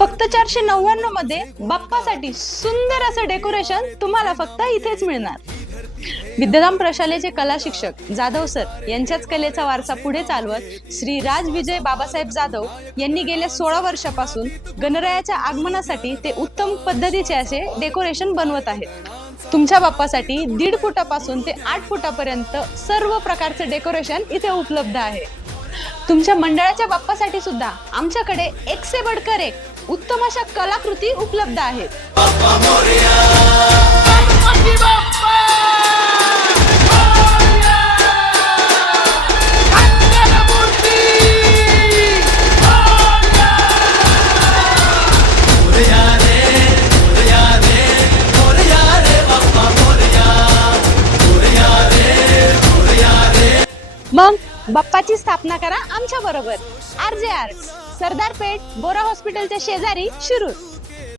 फक्त 499 मध्ये बाप्पासाठी सुंदर असं डेकोरेशन तुम्हाला फक्त इथेच मिळणार। विद्याधाम प्रशालेचे कला शिक्षक जाधव सर यांच्याच कलेचा वारसा पुढे चालवत श्री राज विजय बाबासाहेब जाधव यांनी गेल्या 16 वर्षापासून गणरायाच्या आगमनासाठी ते उत्तम पद्धतीचे असे डेकोरेशन बनवत आहेत। तुमच्या बाप्पासाठी 1.5 फुटापासून ते 8 फुटापर्यंत सर्व प्रकारचे डेकोरेशन इथे उपलब्ध आहे। तुमच्या मंडळाच्या बाप्पासाठी सुद्धा आमच्याकडे एक से बढ़कर एक उत्तम अशा कलाकृती उपलब्ध आहेत। मग बाप्पाची स्थापना करा आमच्या बरोबर। RJ आर्ट्स, सरदार पेठ, बोरा हॉस्पिटलच्या शेजारी, शिरूर।